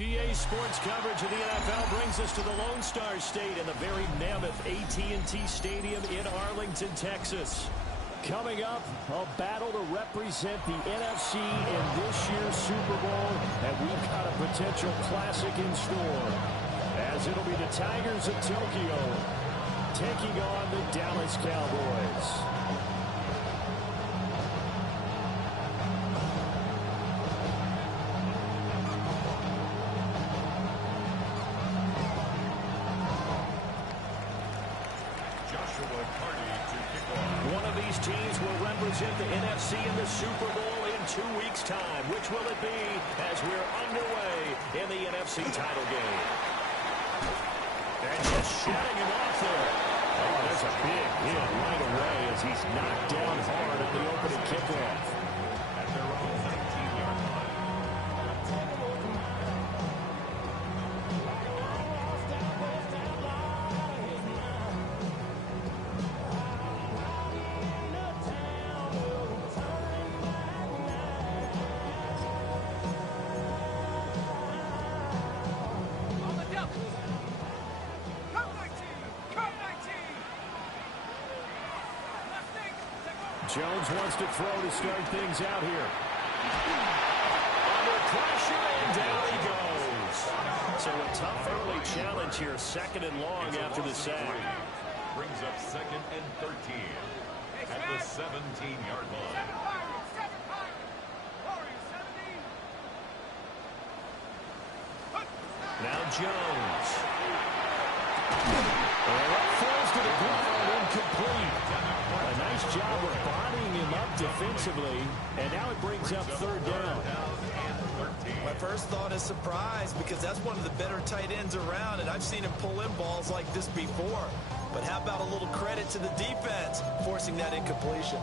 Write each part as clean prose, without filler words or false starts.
EA Sports coverage of the NFL brings us to the Lone Star State in the very mammoth AT&T Stadium in Arlington, Texas. Coming up, a battle to represent the NFC in this year's Super Bowl, and we've got a potential classic in store, as it'll be the Tigers of Tokyo taking on the Dallas Cowboys. Represent the NFC in the Super Bowl in 2 weeks' time. Which will it be as we're underway in the NFC title game? And just shutting him off there. Oh, there's a big hit right away as he's knocked down hard on the opening kickoff. At their own 19-yard line. Jones wants to throw to start things out here. Under pressure, and down he goes. So a tough early challenge here, second and long after the sack. Brings up second and 13 at the 17-yard line. Now Jones. Throws to the ground, incomplete. A nice job of bodying him up defensively, and now it brings up third down. My first thought is surprise, because that's one of the better tight ends around, and I've seen him pull in balls like this before. But how about a little credit to the defense forcing that incompletion?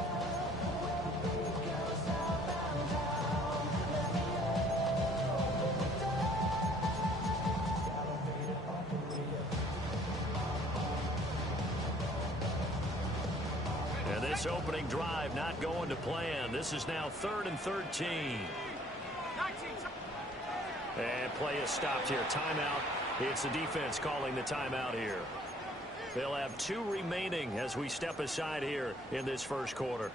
This opening drive not going to plan. This is now 3rd and 13. And play is stopped here. Timeout. It's the defense calling the timeout here. They'll have 2 remaining as we step aside here in this first quarter.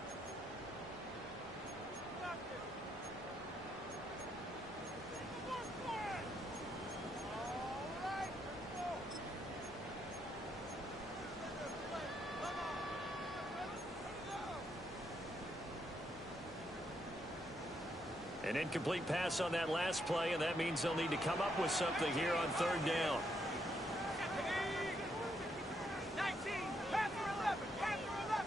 An incomplete pass on that last play, and that means they'll need to come up with something here on third down. 19, Panther 11, Panther 11.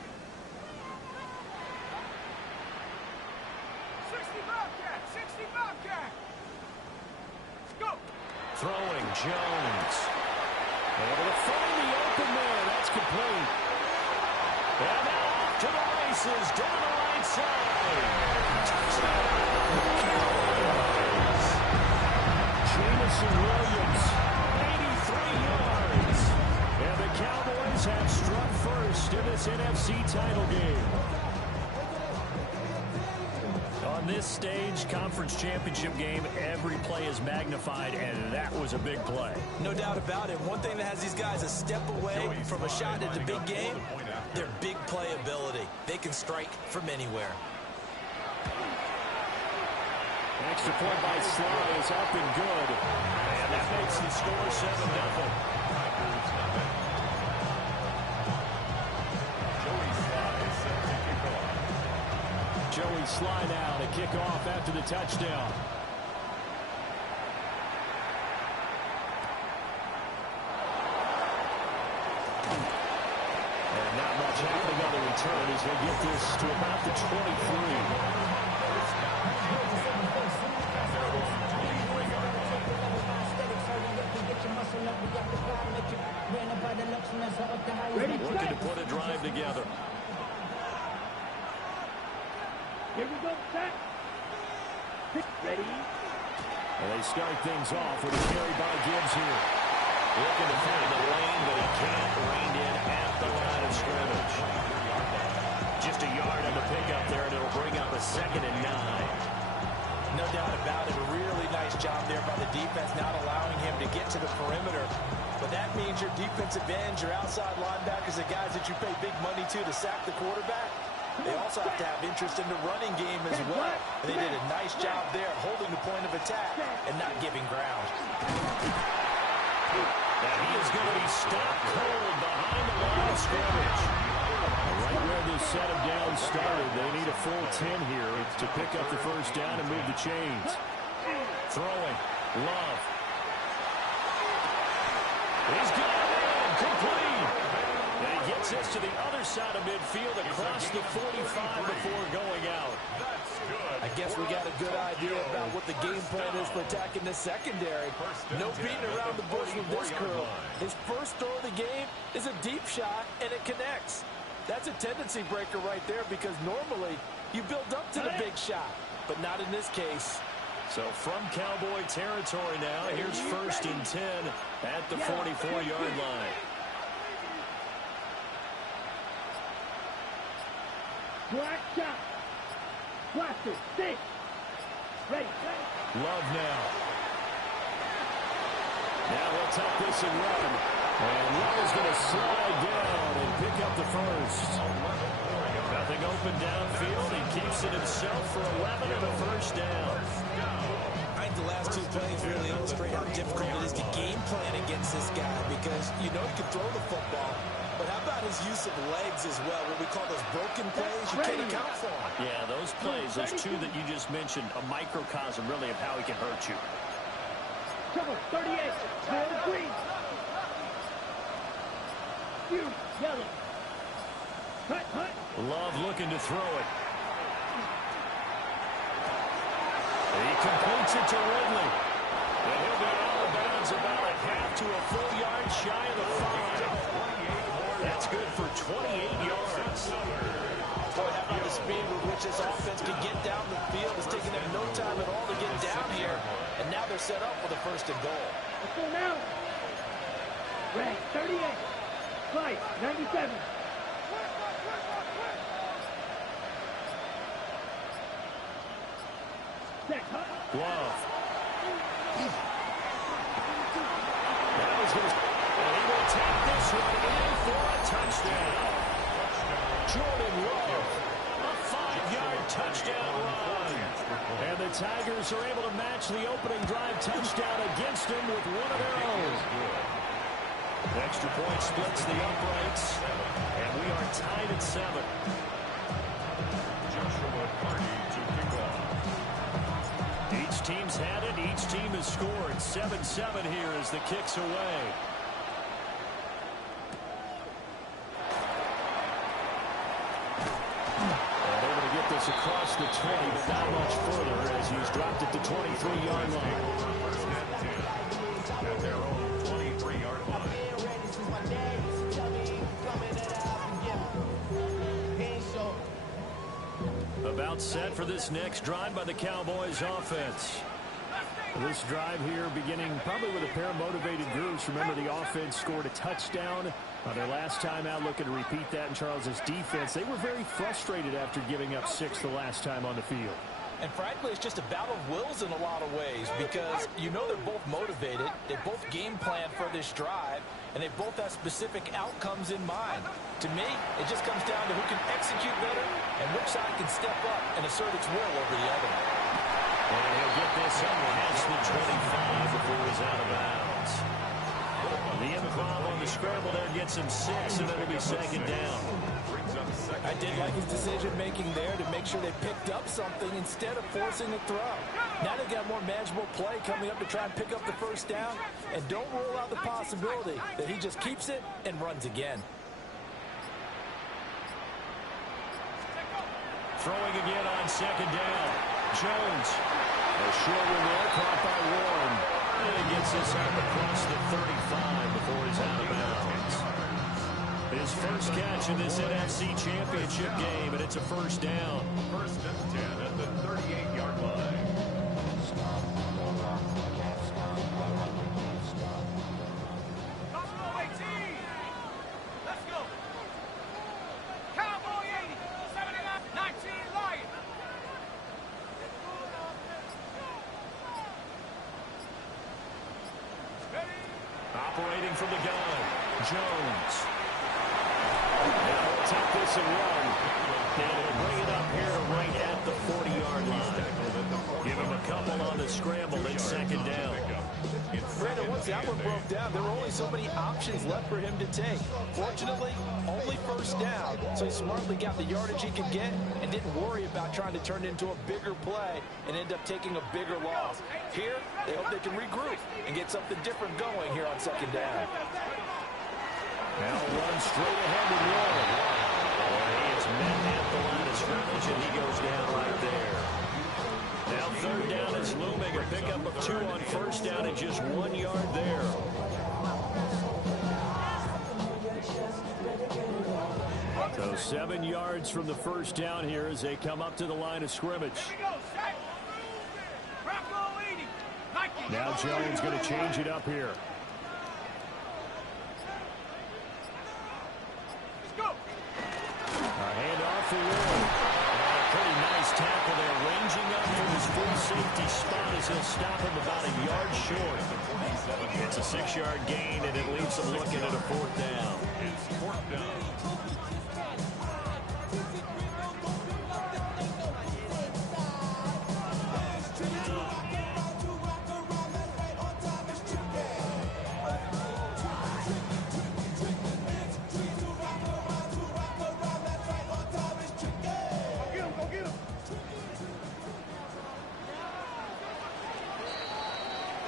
60 Bobcat, 60 Bobcat. Go. Throwing Jones. Able to find the open man. That's complete. And now off to the races down the right side. Touchdown. Jameson Williams, 83 yards. And the Cowboys have struck first in this NFC title game. On this stage, conference championship game, every play is magnified, and that was a big play. No doubt about it. One thing that has these guys a step away from a shot at the big game, their big play ability. They can strike from anywhere. Extra point by Sly is up and good. And that makes the score 7-0. Joey Sly now to kick off after the touchdown. And not much happening on the return as they get this to about the 23. Looking to put a drive together. Here we go, set. Ready? And they start things off with a carry by Gibbs here. Looking to find the lane, but he can't. Reined in at the line of scrimmage. Just a yard on the pickup there, and it'll bring up a 2nd and 9. No doubt about it. A really nice nice job there by the defense, not allowing him to get to the perimeter. But that means your defensive ends, your outside linebackers, the guys that you pay big money to sack the quarterback, they also have to have interest in the running game as well. And they did a nice job there holding the point of attack and not giving ground. And he is going to be stopped cold behind the line of scrimmage. Right where this set of downs started, they need a full 10 here to pick up the first down and move the chains. Throwing. Love. He's got it. Complete. And he gets this to the other side of midfield across the 45 before going out. I guess we got a good idea about what the game plan is for attacking this secondary. No beating around the bush with this curl. His first throw of the game is a deep shot, and it connects. That's a tendency breaker right there because normally you build up to the big shot, but not in this case. So from Cowboy territory now, here's 1st and 10 at the 44-yard line. Black shot. Blaster. Stick. Ready. Love now. Now he'll tuck this and run. And Love is going to slide down and pick up the first. Nothing open downfield. He keeps it himself for 11 and a first down. I think the last two plays really illustrate how difficult it is to game plan against this guy because you know he can throw the football. But how about his use of legs as well? What we call those broken plays, you can't account for them. Yeah, those plays, those two that you just mentioned, a microcosm really of how he can hurt you. Trouble, 38. Red, green. You, yellow. Cut, cut. Love looking to throw it. He completes it to Ridley. And he'll be out of bounds about a half to a full yard shy of the 5. That's good for 28 yards. Boy, how about the speed with which this offense can get down the field? It's taking them no time at all to get down here. And now they're set up for the 1st and goal. Let's go now. Red, 38. Flight, 97. Set, huh? Love. Now he's going to... And he will take this one in for a touchdown. Jordan Love. A 5-yard touchdown run. And the Tigers are able to match the opening drive touchdown against him with one of their own. Extra point splits the uprights. And we are tied at 7. Joshua Carney to kick off. Each team's had it. Each team has scored. 7-7 here as the kick's away. And able to get this across the 20, but not much further as he's dropped it to 23-yard line. First and 10 at their own 23-yard line. About set for this next drive by the Cowboys offense. This drive here beginning probably with a pair of motivated groups. Remember, the offense scored a touchdown their last time out, looking to repeat that in Charles's defense. They were very frustrated after giving up 6 the last time on the field. And frankly, it's just a battle of wills in a lot of ways because you know they're both motivated. They both game plan for this drive, and they both have specific outcomes in mind. To me, it just comes down to who can execute better and which side can step up and assert its will over the other. And he'll get this up past the 25 before he's out of bounds. The improv on the scramble there gets him 6, and it'll be 2nd down. I did like his decision-making there to make sure they picked up something instead of forcing a throw. Now they got more manageable play coming up to try and pick up the 1st down, and don't rule out the possibility that he just keeps it and runs again. Throwing again on 2nd down. Jones. A short one there, caught by Warren. And he gets this up across the 35 before he's out of bounds. His first catch in this NFC Championship game, and it's a 1st down. 1st and 10 at the 38-yard line. Buffalo 18. Let's go. Cowboy 80. 79. 19 Lion. Operating from the gun, Jones. Now he'll take this and run. And he'll bring it up here right at the 40-yard line. Give him a couple on the scramble and second down. Brandon, once that one broke down, there were only so many options left for him to take. Fortunately, only first down, so he smartly got the yardage he could get and didn't worry about trying to turn it into a bigger play and end up taking a bigger loss. Here, they hope they can regroup and get something different going here on second down. Now run straight ahead and roll. He is met at the line of scrimmage, and he goes down right there. Now third down is looming. A pickup of 2 on first down and just 1 yard there. So 7 yards from the first down here as they come up to the line of scrimmage. Now Jones going to change it up here. A handoff for Ward. Pretty nice tackle there, ranging up from his free safety spot as he'll stop him about a yard short. It's a 6-yard gain, and it leaves them looking at a 4th down. It's 4th down.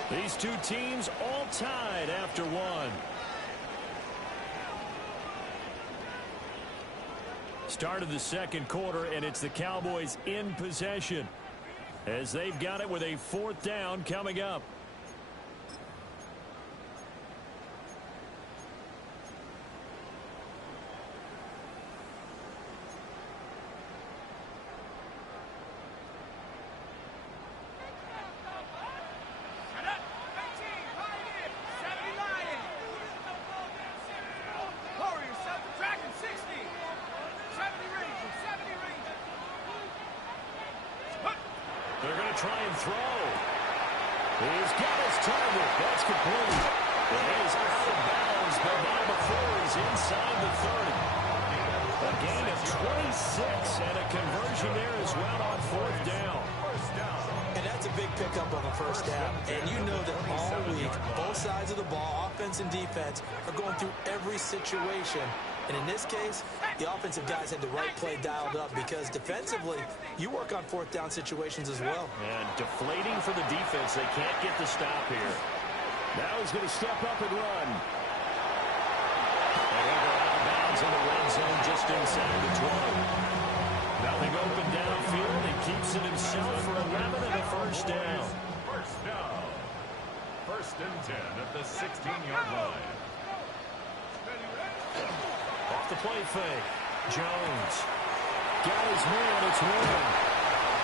These two teams all tied after one. Start of the second quarter, and it's the Cowboys in possession as they've got it with a 4th down coming up. They're going to try and throw. He's got his target. That's complete. It is out of bounds, but not before he's inside the 30. A gain of 26 and a conversion there as well on 4th down. And that's a big pickup of a first down. And you know that all week, both sides of the ball, offense and defense, are going through every situation. And in this case, the offensive guys had the right play dialed up because defensively, you work on 4th down situations as well. And deflating for the defense. They can't get the stop here. Now he's going to step up and run. And he'll go out of bounds in the red zone just inside the 20. Nothing open downfield. He keeps it himself for 11 and a first down. First down. 1st and 10 at the 16-yard line. Off the play fake. Jones. Got his man. It's Warren.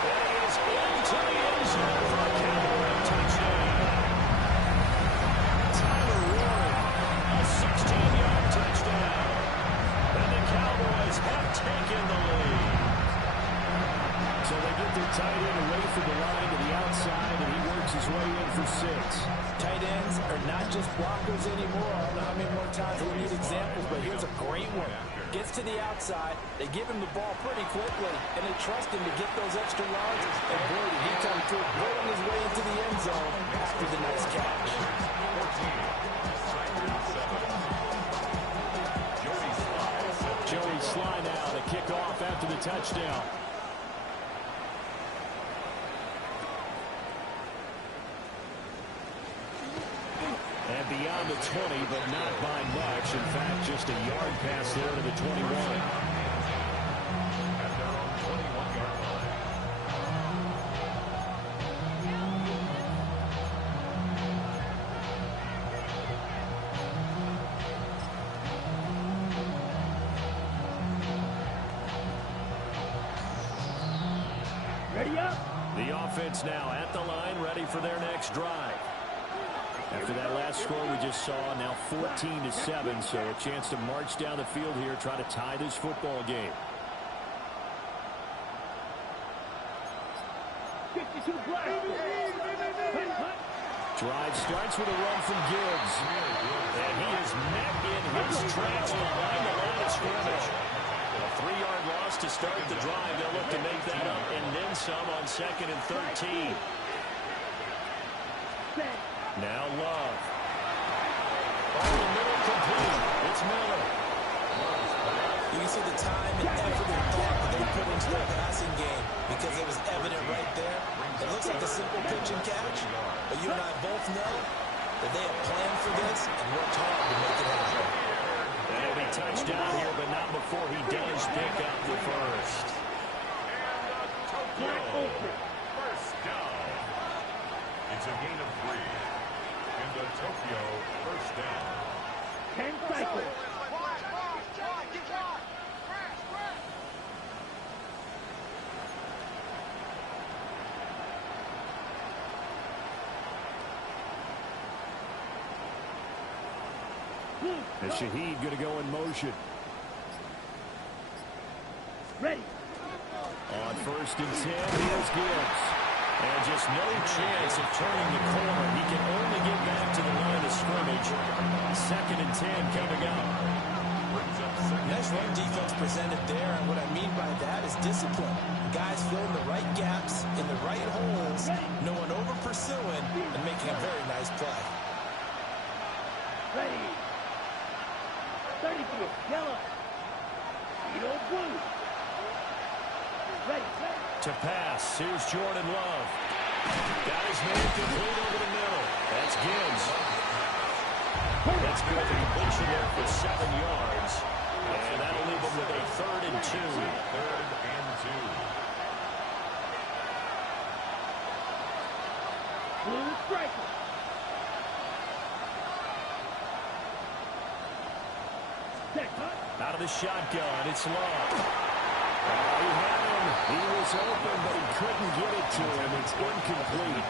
And he is into the end zone for a Cowboy touchdown. Tyler Warren. A 16-yard touchdown. And the Cowboys have taken the lead. So they get their tight end away from the line to the outside, and he works his way in for 6. Tight ends are not just blockers anymore. I don't know how many more times we need examples, but here's a great one. Gets to the outside, they give him the ball pretty quickly, and they trust him to get those extra yards. And boy, did he come through, pulling his way into the end zone after the nice catch. 14. Joey Sly now to kick off after the touchdown. And beyond the 20, but not by much. In fact, just a yard pass there to the 21. At their own 21-yard line. Ready up. The offense now at the line, ready for their next drive. After that last score we just saw, now 14-7, so a chance to march down the field here, try to tie this football game. 52 play. Drive starts with a run from Gibbs. And he is met in his tracks behind the line of scrimmage. A 3-yard loss to start the drive. They'll look to make that up and then some on 2nd and 13. Now Love. Over the middle, complete. It's Miller. You can see the time and effort and thought that they put into their passing game because it was evident right there. It looks like a simple pitch and catch, but you and I both know that they have planned for this and worked hard to make it happen. And he'll be touched down here, but not before he does pick up the first. First down. It's a gain of 3. And the Tokyo first down. 10 cycles. And Shaheed going to go in motion. Ready. On 1st and 10, here's Gibbs. And just no chance of turning the corner. He can only get back to the line of scrimmage. 2nd and 10 coming up. Nice run defense presented there, and what I mean by that is discipline. Guys filling the right gaps in the right holes, no one over pursuing, and making a very nice play. Ready. 34. Yellow. Yellow blue. Ready. To pass, here's Jordan Love. Got his man complete over the middle. That's Gibbs. That's good. The completion there for 7 yards. And that'll leave him with a 3rd and 2. 3rd and 2. Blue striker. Out of the shotgun, it's Love. He had him. He was open, but he couldn't get it to him. It's incomplete.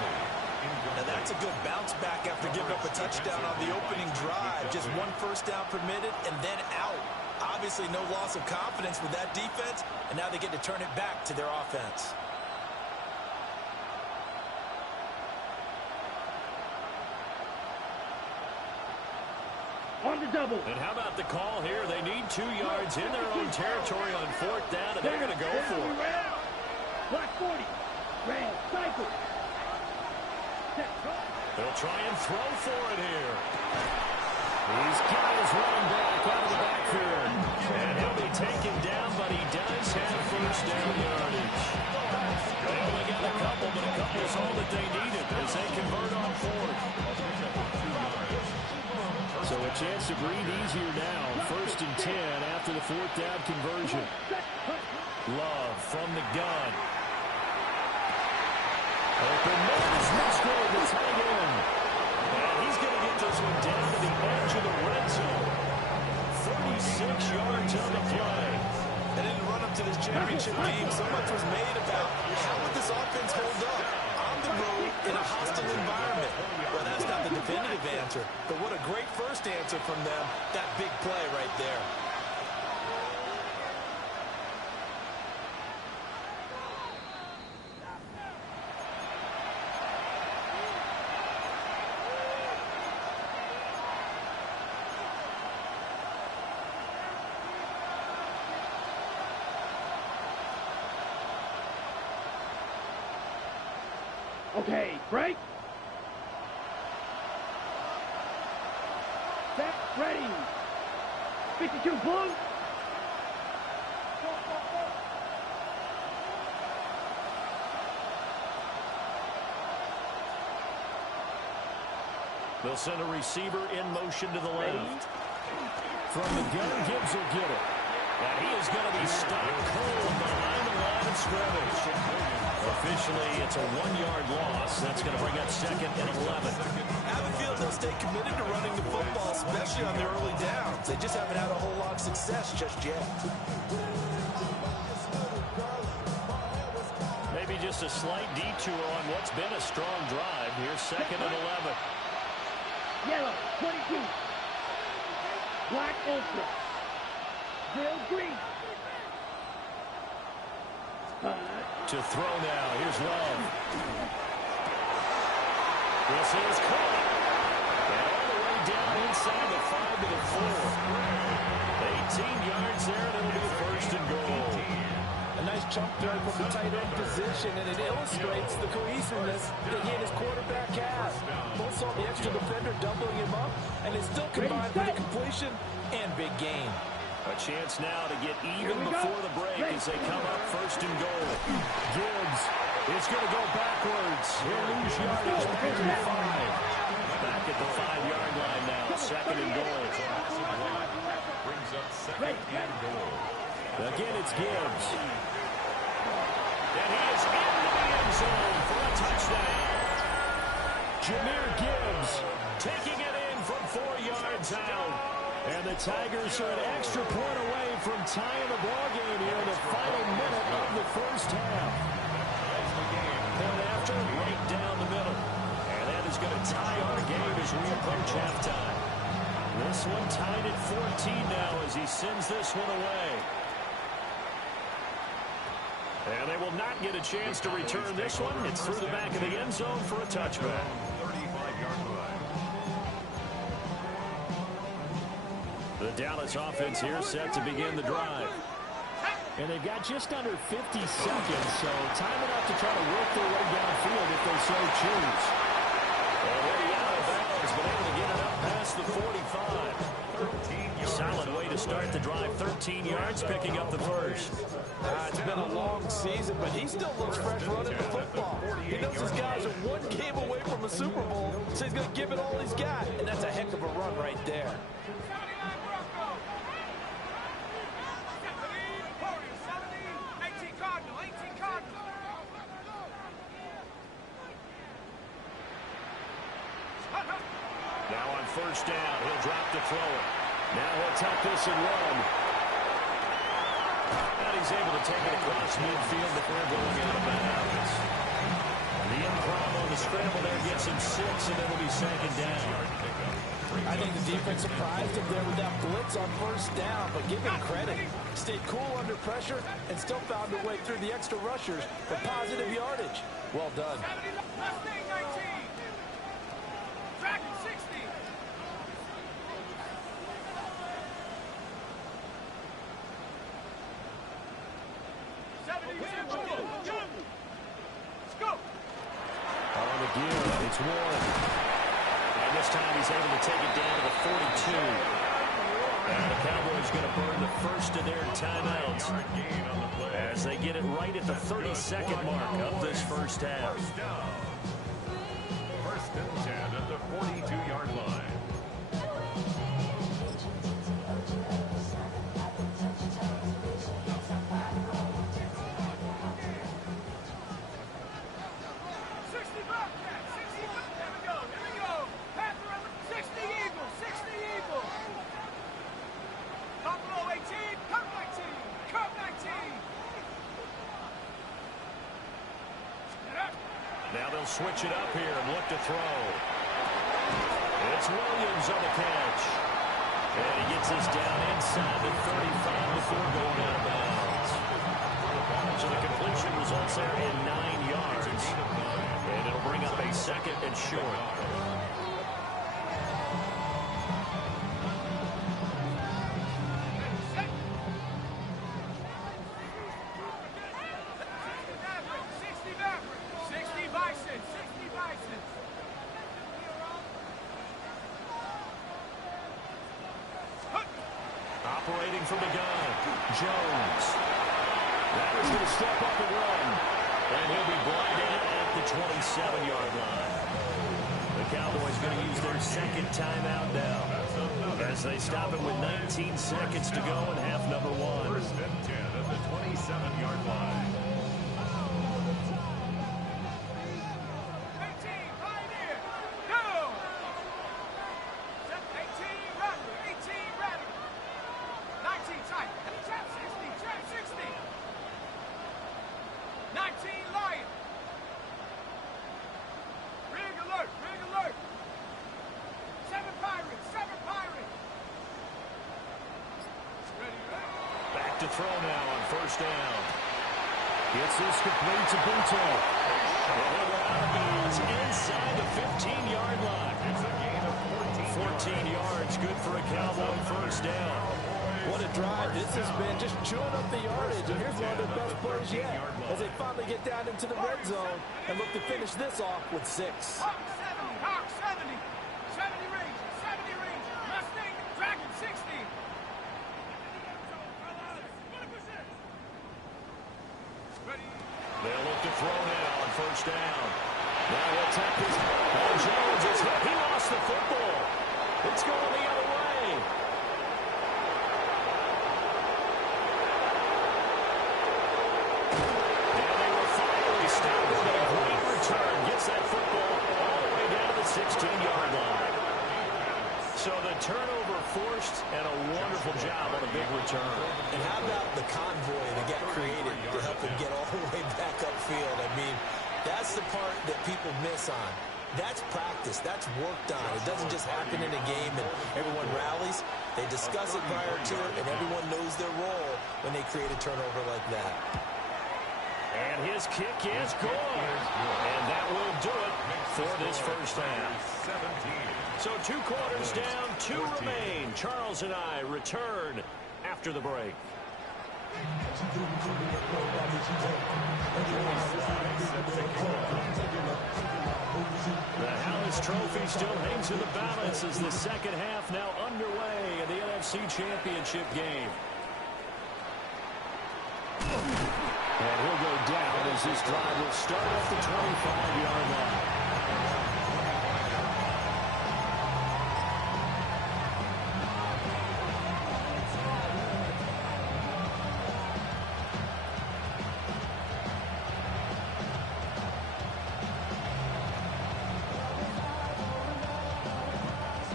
Now that's a good bounce back after giving up a touchdown on the opening drive. Just 1 first down permitted and then out. Obviously no loss of confidence with that defense, and now they get to turn it back to their offense. On the double. And how about the call here? They need 2 yards in their own territory on 4th down, and they're going to go for it. Black 40. Red cycle. They'll try and throw for it here. He's got his running back out of the backfield. And he'll be taken down, but he does have first down yardage. They only got a couple, but a couple is all that they needed as they convert on 4th. So a chance to breathe easier now. 1st and 10 after the 4th down conversion. Love from the gun. Open Mills, Musgrove, the tight end. And he's going to get this one down to the edge of the red zone. 36 yards on the play. And in the run-up to this championship game, so much was made about how would this offense hold up on the road in a hostile environment. Well, that's not the definitive answer, but what a great first answer from them. That big play right there. Okay, break. Set, ready. 52 blue. They'll send a receiver in motion to the left. From the gun, Gibbs will get it. And he is going to be stopped cold behind the line of scrimmage. Officially, it's a 1-yard loss. That's going to bring up 2nd and 11. I have a feeling they'll stay committed to running the football, especially on the early downs. They just haven't had a whole lot of success just yet. Maybe just a slight detour on what's been a strong drive. Here's 2nd and 11. Yellow, 22. Black ultra. Real green. To throw now. Here's Love. This is caught. And all the way down inside the 5 to the 4. 18 yards there, and it'll be first and goal. A nice chunk throw from the tight end position, and it illustrates the cohesiveness that he and his quarterback have. Both saw the extra defender doubling him up, and it still combined for the completion and big gain. A chance now to get even before the break as they come up first and goal. Gibbs is going to go backwards. He'll lose yardage back to the 5. Back at the 5-yard line now, second and goal. Brings up second and goal. Again, it's Gibbs. And he is into the end zone for a touchdown. Jahmyr Gibbs taking it in from 4 yards out. And the Tigers are an extra point away from tying the ball game here in the final minute of the first half. Point after, right down the middle. And that is going to tie our game as we approach halftime. This one tied at 14 now as he sends this one away. And they will not get a chance to return this one. It's through the back of the end zone for a touchback. 35-yard line. The Dallas offense here set to begin the drive. And they've got just under 50 seconds, so time enough to try to work their way downfield if they so choose. Already out of bounds, but able to get it up past the 45. Solid way to start the drive. 13 yards, picking up the first. It's been a long season, but he still looks fresh running the football. He knows his guys are one game away from a Super Bowl, so he's going to give it all he's got, and that's a heck of a run right there. Now on first down, he'll drop to throw it. Now he'll tuck this and run. And he's able to take it across midfield before going out of bounds. The improv on the scramble there gets him 6, and it'll be second down. I think the defense surprised him there with that blitz on first down, but give him credit. Stayed cool under pressure and still found a way through the extra rushers for positive yardage. Well done. On the give, it's Warren. And this time he's able to take it down to the 42. And the Cowboys going to burn the first of their timeouts as they get it right at the 32nd mark of this first half. First and 10 at the 42-yard line. Now they'll switch it up here and look to throw. It's Williams on the catch. And he gets this down inside the 35 before going out of bounds. So the completion results there in 9 yards. And it'll bring up a second and short. Operating from the gun, Jones. That was going to step up and run. And he'll be blinded at the 27-yard line. The Cowboys going to use their second timeout now as they stop it with 19 seconds to go in half number 1. First and 10 at the 27-yard line. To throw now on first down. Gets this complete to Buto. And he'll go out of bounds inside the have one first down. What a drive this has been, just chewing up the yardage. And here's one of their best plays yet as they finally get down into the red zone and look to finish this off with 6. Hawk 70, Hawk 70. 70 range, 70 range. Mustang, Dragon 60. They'll look to throw now on first down. Now he'll tap his Jones is hit. He lost the football. It's going the other way. And they will finally stop with a great return. Gets that football all the way down to the 16-yard line. So the turnover forced and a wonderful job on a big return. And how about the convoy that got created to help them get all the way back upfield? I mean, that's the part that people miss on. That's practice. That's worked on. It doesn't just happen in a game and everyone rallies. They discuss it prior to it, and everyone knows their role when they create a turnover like that. And his kick is good. And that will do it for this first half. 17. So 2 quarters down, 2 remain. Charles and I return after the break. The Hallis Trophy still hangs in the balance as the second half now underway in the NFC Championship game. And he'll go down as this drive will start at the 25-yard line.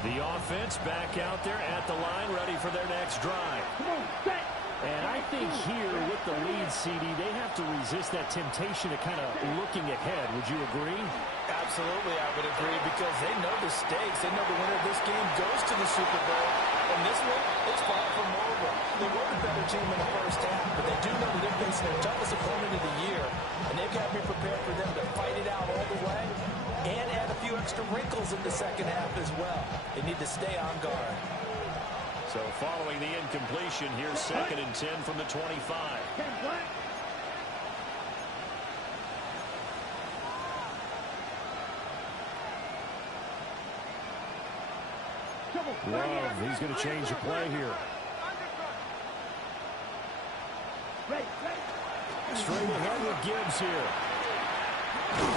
The offense back out there at the line, ready for their next drive. And I think here with the lead, CD, they have to resist that temptation of kind of looking ahead. Would you agree? Absolutely, I would agree, because they know the stakes. They know the winner of this game goes to the Super Bowl. And this one, it's far from over. They were the better team in the first half, but they do know that they're facing their toughest opponent of the year. And they've got to be prepared for them to fight it out all the way and add a few extra wrinkles in the second half as well. They need to stay on guard. So following the incompletion, here's 2nd and 10 from the 25. Love, he's going to change the play here. Straight ahead with Gibbs here. And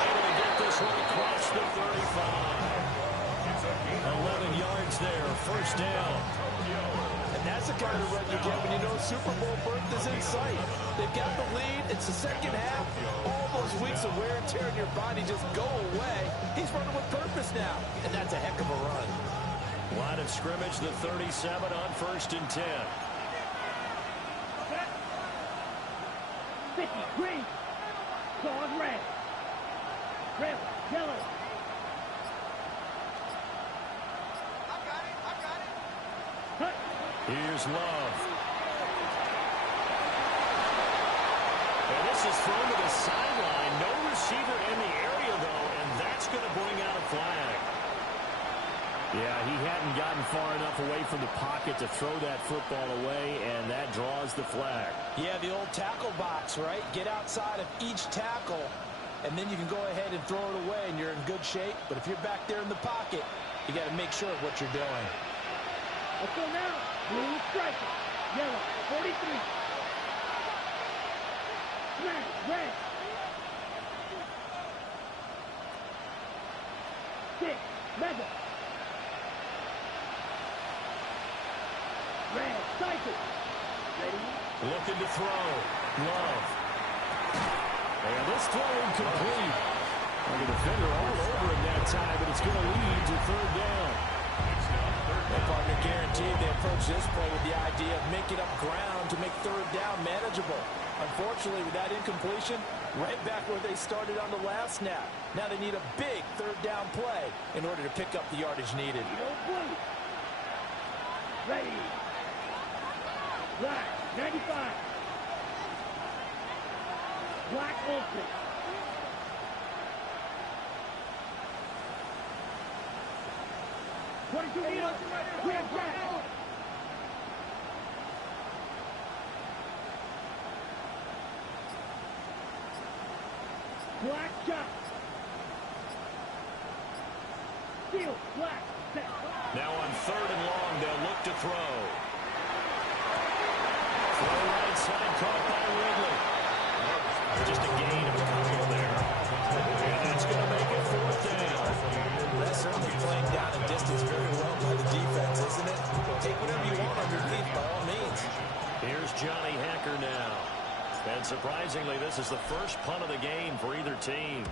able to get this one across the 35. 11 yards there, first down. And that's the kind of run you get when you know Super Bowl berth is in sight. They've got the lead. It's the second half. All those weeks of wear and tear in your body just go away. He's running with purpose now, and that's a heck of a run. Line of scrimmage, the 37 on 1st and 10. 50, green. Claws red. Red, yellow. Here's Love. And this is thrown to the sideline. No receiver in the area, though, and that's going to bring out a flag. Yeah, he hadn't gotten far enough away from the pocket to throw that football away, and that draws the flag. Yeah, the old tackle box, right? Get outside of each tackle, and then you can go ahead and throw it away, and you're in good shape. But if you're back there in the pocket, you got to make sure of what you're doing. Let's go now. Blue striker. Yellow. 43. Flag. Red. 6. Level. Red. Cycle. Ready. Looking to throw. Love. And this throw incomplete. Like a defender all over him that time, but it's going to lead to 3rd down. Their partner guaranteed they approach this play with the idea of making up ground to make 3rd down manageable. Unfortunately, with that incompletion, right back where they started on the last snap. Now they need a big 3rd down play in order to pick up the yardage needed. Ready. Black. 95. Black open. Black shot. Steal. Black. Now on 3rd and long, they'll look to throw. Throw right side, caught by Ridley. Just a gain of a couple there. And that's going to make it 4th down. That's certainly playing down and distance very well by the defense, isn't it? Take whatever you want underneath by all means. Here's Johnny Hacker now. And surprisingly, this is the first punt of the game for either team.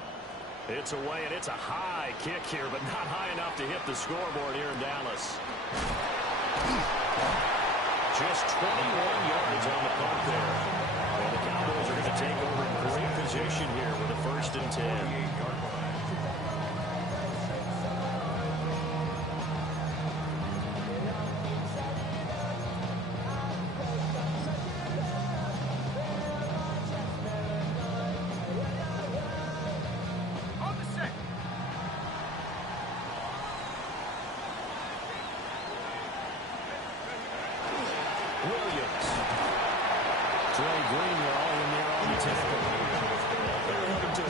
It's away, and it's a high kick here, but not high enough to hit the scoreboard here in Dallas. Just 21 yards on the punt there. And the Cowboys are going to take over in great position here with a 1st and 10.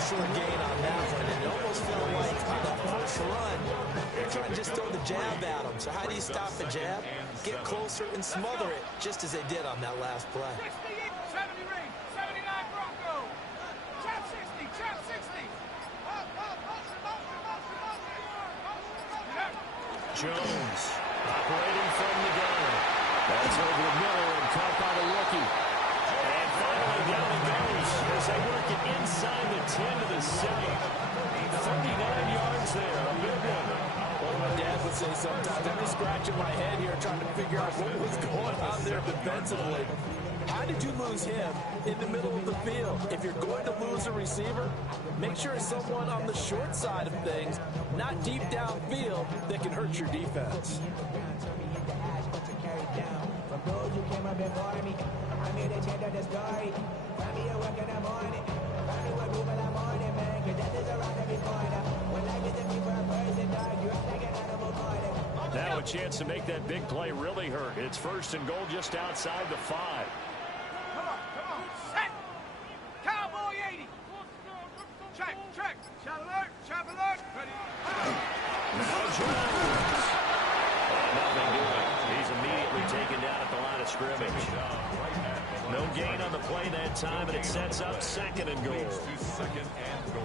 Short gain on that one, and it almost felt like on that first run, they're trying to just throw the jab at them. So how do you stop the jab? Get closer and smother it, just as they did on that last play. 70 range, 79 Bronco. Trap 60, trap 60. Jones operating from the gun. That's over the middle and caught by the rookie. And finally down it goes as they work it inside the 10 to the 7. 39 yards there, a big one. Well, my dad would say sometimes, I'm just scratching my head here trying to figure out what was going on there defensively. How did you lose him in the middle of the field? If you're going to lose a receiver, make sure it's someone on the short side of things, not deep downfield, that can hurt your defense. Now a chance to make that big play really hurt. It's 1st and goal just outside the 5. Come on, set. Cowboy 80. Check. Shot alert, ready. Now Jones. Nothing doing. He's immediately taken down at the line of scrimmage. No gain on the play that time, and it sets up 2nd and goal.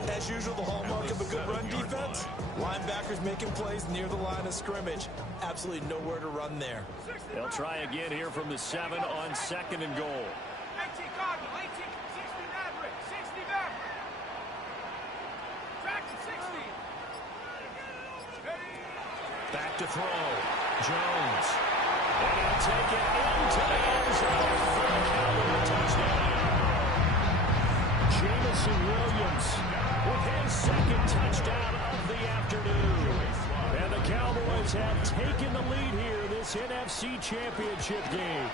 As usual, the hallmark of a good run defense, linebackers making plays near the line of scrimmage. Absolutely nowhere to run there. They'll try again here from the 7 on 2nd and goal. 18 Cardinal, 18, 60 Maverick, 60 Maverick. Track to 60. Back to throw. Jones. And he'll take it into the end zone for a Cowboy touchdown. Jamison Williams with his 2nd touchdown of the afternoon. And the Cowboys have taken the lead here this NFC Championship game.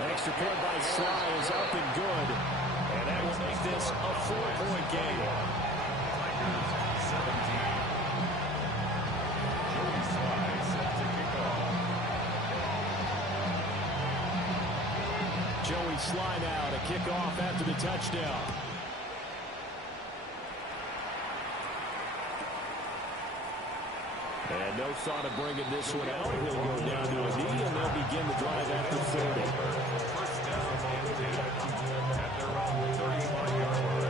Extra point by Sly is up and good. And that will make this a 4-point game. Joey Sly now to kick off after the touchdown. And no thought of bringing this one out. He'll go down to a knee, and they'll begin the drive at the 30. First down at their own 35-yard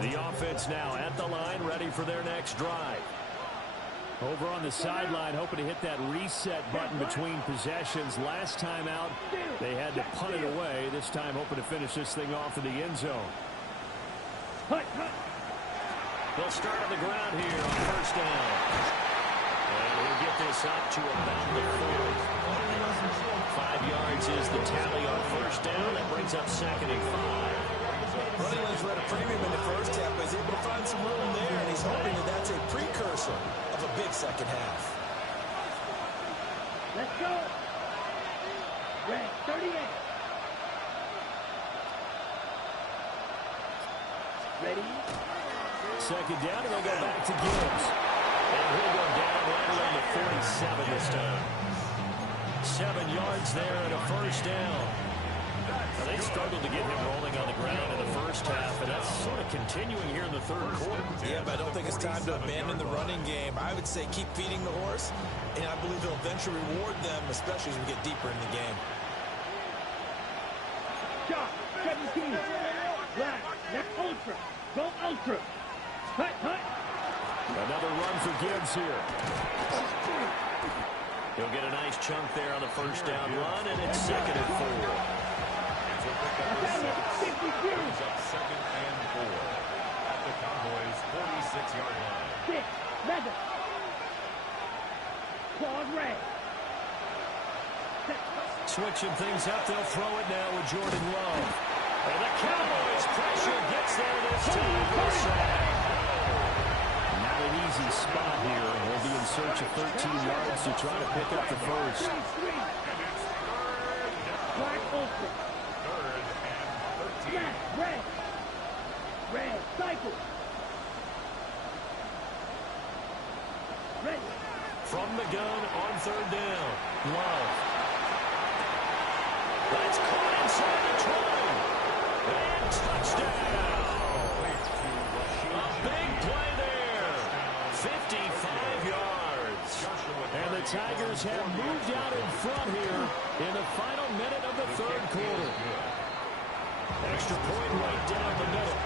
The offense now at the line, ready for their next drive. Over on the sideline, hoping to hit that reset button between possessions. Last time out, they had to punt it away. This time, hoping to finish this thing off in the end zone. They'll start on the ground here on 1st down. And we'll get this up to about the 40. 5 yards is the tally on 1st down. That brings up 2nd and 5. Running lanes were at a premium in the first half, but he's able to find some room there, and he's hoping that that's a precursor of a big second half. Let's go. Red, 38. Ready? Second down, and they'll go back to Gibbs. And he'll go down right around the 47 this time. 7 yards there and a first down. Now, they struggled to get him rolling on the ground in the first half, and that's sort of continuing here in the third quarter. Yeah, but I don't think it's time to abandon the running game. I would say keep feeding the horse, and I believe he'll eventually reward them, especially as we get deeper in the game. Shot, 17. Black, left ultra. Go ultra. Hut, hut. Another run for Gibbs here. He'll get a nice chunk there on the first down run, and it's 2nd and 4. Brings up 2nd and 4 at the Cowboys' 46-yard line. 6, Madden. Claude Ray. Switching things up, they'll throw it now with Jordan Love. And the Cowboys' pressure gets there this time for a sack. Not an easy spot here. We'll be in search of 13 yards to try to pick up the first. Black ultra. 3rd and 13. Black, red. Red, cycle. Ready. From the gun on 3rd down. Love. That's caught inside the 20. And touchdown. A big play there. 55 yards. And the Tigers have moved out in front here in the final minute of the third quarter. Extra point right down the middle.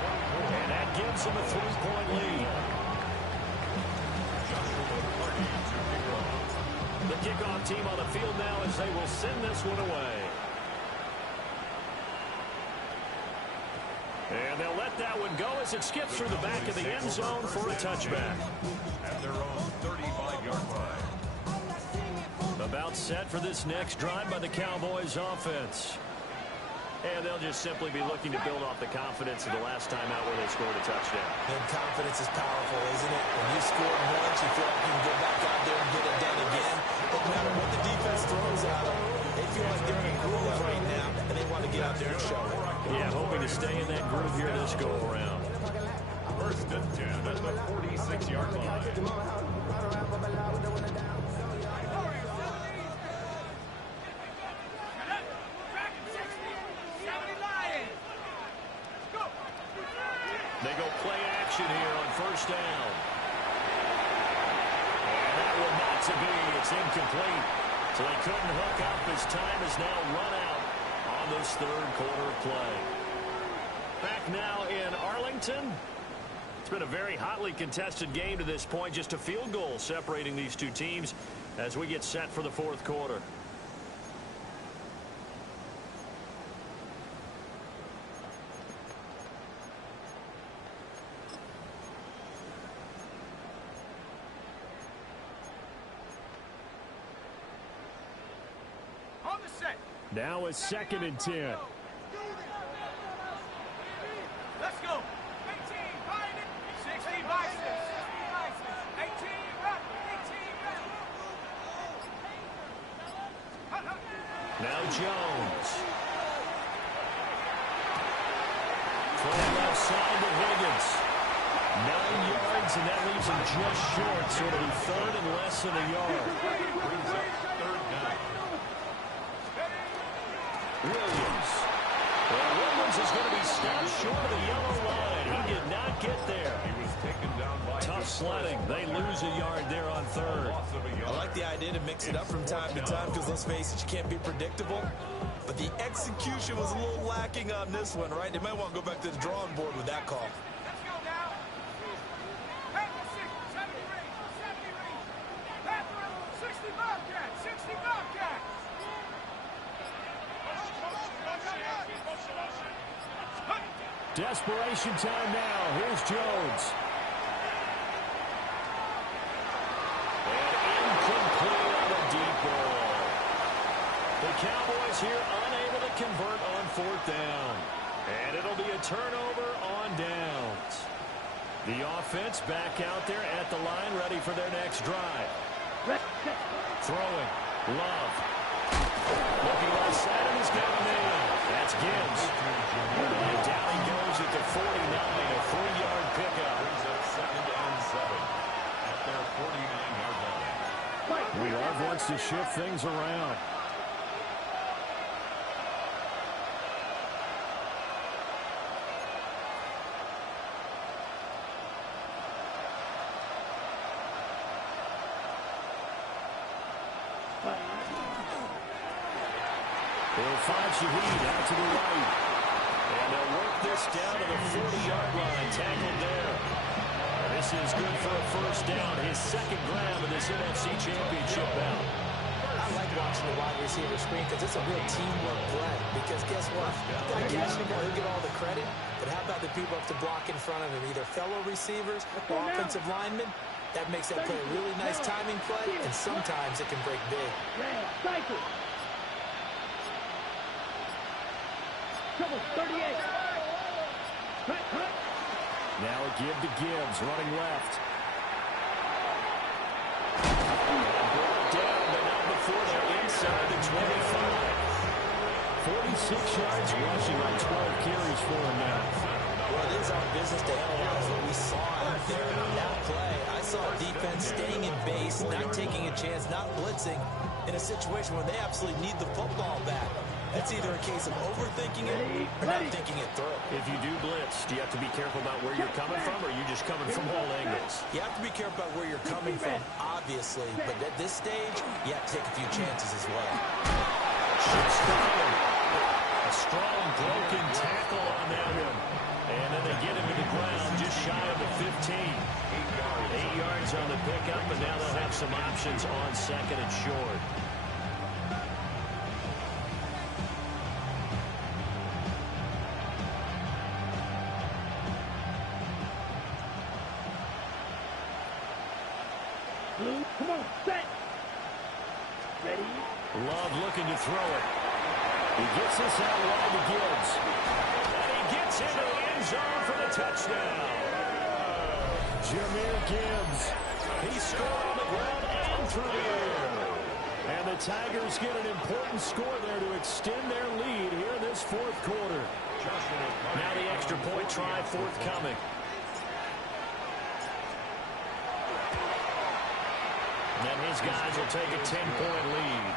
And that gives them a 3-point lead. The kickoff team on the field now as they will send this one away. And they'll let that one go as it skips through the back of the end zone for a touchback. At their own 35-yard line. About set for this next drive by the Cowboys offense. And they'll just simply be looking to build off the confidence of the last time out where they scored a touchdown. And confidence is powerful, isn't it? When you scored once, you feel like you can go back out there and get it done again. No matter what the defense throws at them, they feel like they're in a groove right now, and they want to get out there and show it. Yeah, hoping to stay in that groove here this go-around. 1st and 10 at the 46-yard line. They go play action here on 1st down. And that will not to be. It's incomplete. So they couldn't hook up as time is now run out on this third quarter of play. Back now in Arlington. It's been a very hotly contested game to this point. Just a field goal separating these two teams as we get set for the fourth quarter. On the set. Now it's 2nd and 10. Let's go. 18, find it. 16 biceps. 18, run. 18, run. Now Jones. From left side to Higgins. 9 yards, and that leaves him just short. So it'll be 3rd and less than a yard. Brings up 3rd down. Williams. Well, Williams is going to be stopped short of the yellow line. He did not get there. He was taken down by Tough sledding. They lose a yard there on 3rd. loss of a I yard. like the idea to mix it up from time to time because, let's face it, you can't be predictable. But the execution was a little lacking on this one, right? They might want to go back to the drawing board with that call. Let's go now. 70 range. 70 range. 60 Bobcat. 60 Bobcat. Desperation time now. Here's Jones. And incomplete on a deep ball. The Cowboys here unable to convert on 4th down. And it'll be a a turnover on downs. The offense back out there at the line, ready for their next drive. Throwing. Love. Looking left side, and he's got a man. That's Gibbs. And down he goes at the 49, a 3-yard pickup. Brings up 2nd and 7 at their 49-yard line. We Love wants to shift things around. They'll find Shaheed out to the right. And they'll work this down to the 40-yard line. Tackled there. This is good for a first down. His second grab of this NFC Championship bout. I like watching the wide receiver screen because it's a real teamwork play. Because guess what? Guy catching the ball, he'll get all the credit. But how about the people up to block in front of him? Either fellow receivers or offensive linemen. That makes that play a really nice timing play. And sometimes it can break big. Trouble 38. Now a give to Gibbs, running left. Brought down, but not before they're inside the 25. 46 yards rushing on 12 carries for him now. Well, it is our business to analyze what we saw out there in that play. I saw defense staying in base, not taking a chance, not blitzing in a situation where they absolutely need the football back. That's either a case of overthinking it or not thinking it through. If you do blitz, do you have to be careful about where you're coming from, or are you just coming from all angles? You have to be careful about where you're coming from, obviously. But at this stage, you have to take a few chances as well. A strong broken tackle on that one. And then they get him to the ground just shy of the 15. 8 yards on the pickup, and now they'll have some options on second and short. Come on, set. Ready? Love looking to throw it. He gets this out wide to Gibbs. And he gets into the end zone for the touchdown. Jahmyr Gibbs. He scored on the ground and through the air. And the Tigers get an important score there to extend their lead here in this fourth quarter. Now the extra point try forthcoming. And then his guys will take a 10-point lead.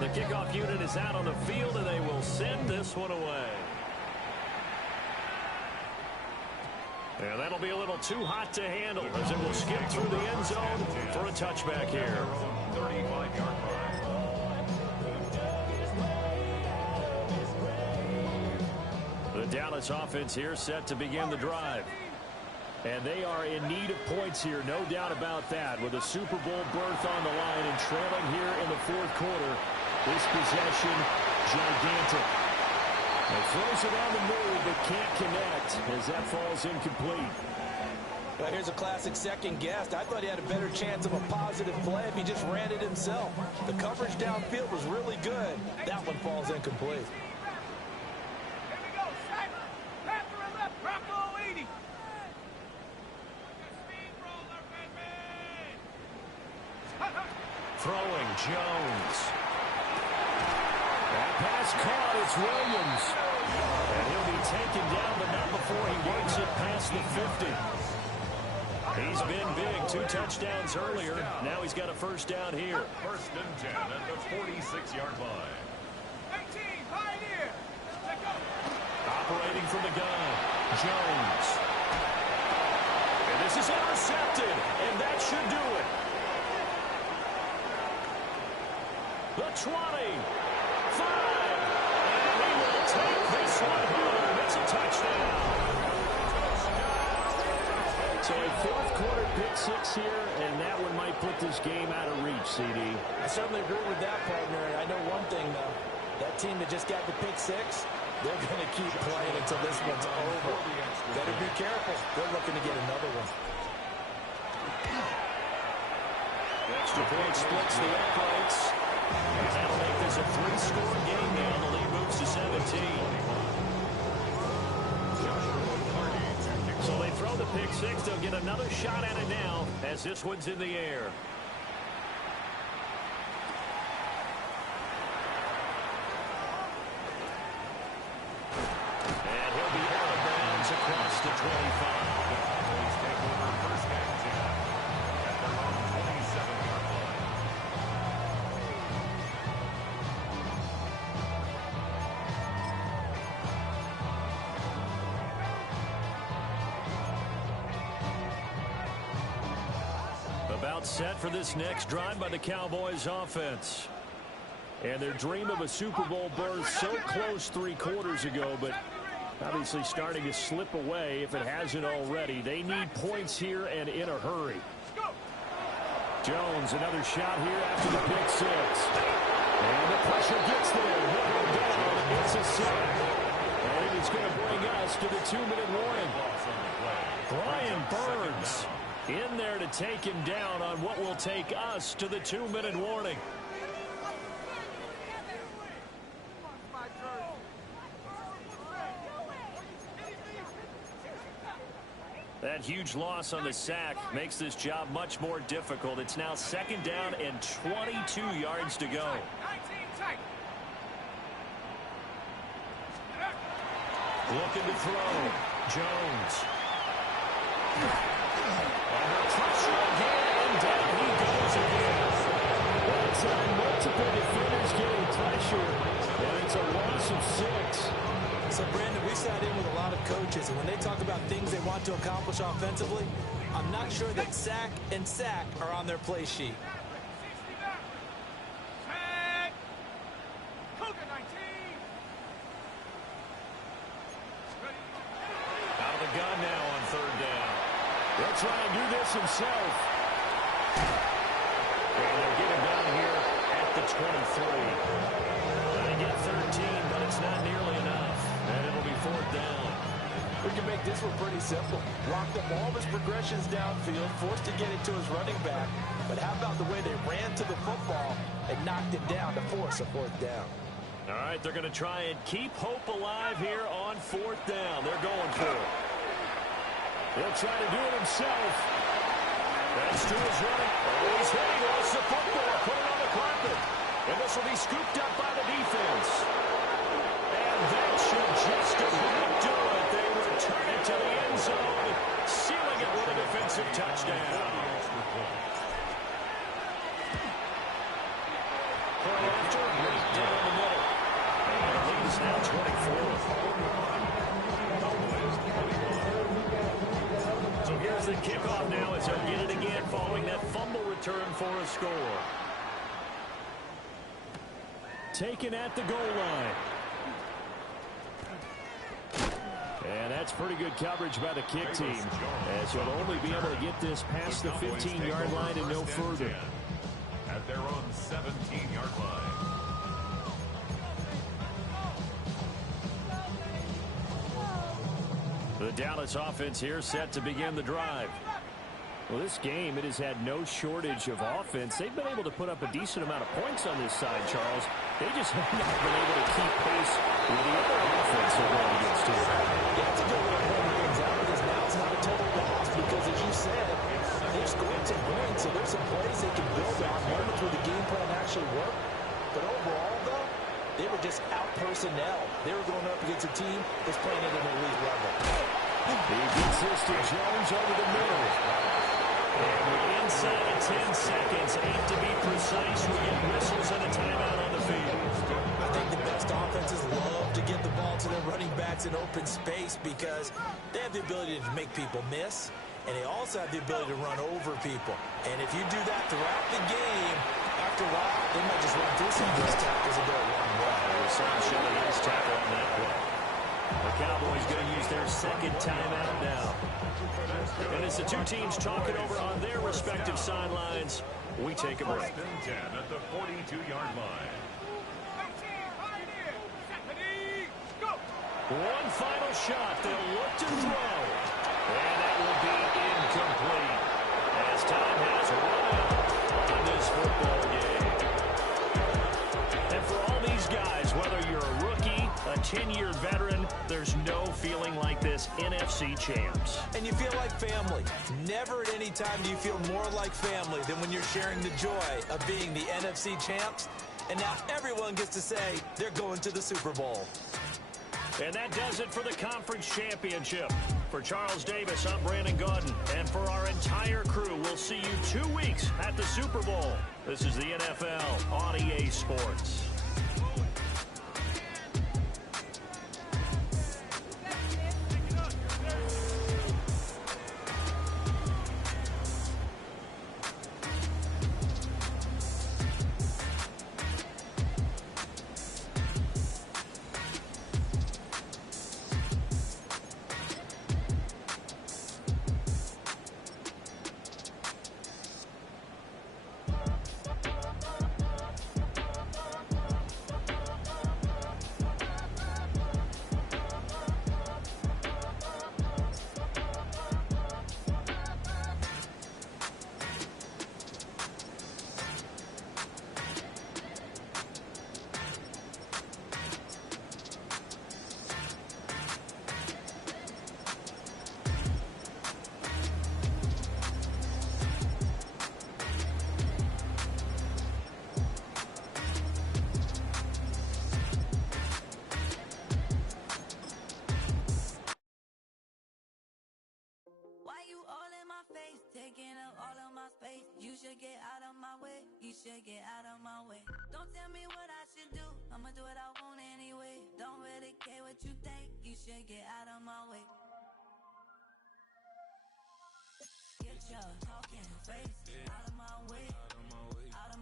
The kickoff unit is out on the field, and they will send this one away. And that'll be a little too hot to handle as it will skip through the end zone for a touchback here. 35-yard line. The Dallas offense here set to begin the drive. And they are in need of points here, no doubt about that. With a Super Bowl berth on the line and trailing here in the fourth quarter, this possession gigantic. He throws it on the move, but can't connect as that falls incomplete. Well, here's a classic second guess. I thought he had a better chance of a positive play if he just ran it himself. The coverage downfield was really good. That one falls incomplete. Throwing Jones. That pass caught. It's Williams. And he'll be taken down, but not before he works it past the 50. He's been big. 2 touchdowns earlier. Now he's got a first down here. 1st and 10 at the 46-yard line. 18, Pioneer. Let go. Operating from the gun, Jones. And this is intercepted, and that should do it. The 20, 5, and he will take this one home. It's a touchdown. So a fourth quarter pick 6 here, and that one might put this game out of reach, CD. I certainly agree with that, partner. And I know one thing, though. That team that just got the pick 6, they're going to keep playing until this one's over. Better be careful. They're looking to get another one. Extra point splits the uprights. And that'll make this a 3-score game now. The lead moves to 17. So they throw the pick six. They'll get another shot at it now as this one's in the air. And he'll be out of bounds across the 25. Cowboys take over first and 10 at their own 27-yard line. About set for this next drive by the Cowboys offense. And their dream of a Super Bowl berth so close 3 quarters ago, but obviously starting to slip away if it hasn't already. They need points here and in a hurry. Jones, another shot here after the pick six. And the pressure gets there. He'll go down. It's a sack. And it is going to bring us to the 2-minute warning. Brian Burns in there to take him down on what will take us to the 2-minute warning. That huge loss on the sack makes this job much more difficult. It's now 2nd down and 22 yards to go. Looking to throw. Jones. Under pressure again, and down he goes again. One time, multiple defenders getting pressure, and it's a loss of 6. So, Brandon, we sat in with a lot of coaches, and when they talk about things they want to accomplish offensively, I'm not sure that sack and sack are on their play sheet. Out of the gun now on 3rd down. They'll try and do this himself. And they'll get him down here at the 23. They get 13, but it's not nearly enough. And it'll be 4th down. We can make this one pretty simple. Locked up all of his progressions downfield, forced to get it to his running back. But how about the way they ran to the football and knocked it down to force a 4th down? All right, they're going to try and keep hope alive here on 4th down. They're going for it. He'll try to do it himself. That's to his right. Oh, he's hitting lost the football. Put it on the carpet. And this will be scooped up by the defense. And that should just about do it. They return it to the end zone, sealing it with a defensive touchdown. Point after, right down the middle. And the lead is now 24. So here's the kickoff now as they'll get it again following that fumble return for a score. Taken at the goal line. And that's pretty good coverage by the kick team, as he'll only be able to get this past the 15-yard line and no further. At their own 17-yard line. The Dallas offense here set to begin the drive. Well, this game, it has had no shortage of offense. They've been able to put up a decent amount of points on this side, Charles. They just have not been able to keep pace with the other offense they're going against here. Yeah, it's a good way to point things out, because now it's not a total loss, because as you said, they've scored some points, so there's some plays they can build on, moments where the game plan actually worked. But overall, though, they were just out personnel. They were going up against a team that's playing at an elite level. He gets this to Jones over the middle. And we're inside of 10 seconds. 8 to be precise. We get whistles and a timeout on the field. I think the best offenses love to get the ball to their running backs in open space, because they have the ability to make people miss, and they also have the ability to run over people. And if you do that throughout the game, after a while, they might just run through some of those tackles and don't run well. Sam showed a nice tackle on that play. The Cowboys going to use their 2nd timeout now. And as the two teams talk it over on their respective sidelines, we take a break. 1st and 10 at the 42-yard line. One final shot. They'll look to throw. And that will be incomplete, as time has run out on this football game. And for all these guys, whether you're a rookie, a 10-year veteran, there's no feeling like this NFC champs. And you feel like family. Never at any time do you feel more like family than when you're sharing the joy of being the NFC champs. And now everyone gets to say they're going to the Super Bowl. And that does it for the conference championship. For Charles Davis, I'm Brandon Gaudin. And for our entire crew, we'll see you 2 weeks at the Super Bowl. This is the NFL on EA Sports. Taking up all of my space. You should get out of my way. You should get out of my way. Don't tell me what I should do. I'ma do what I want anyway. Don't really care what you think. You should get out of my way. Get your talking face out of my way. Out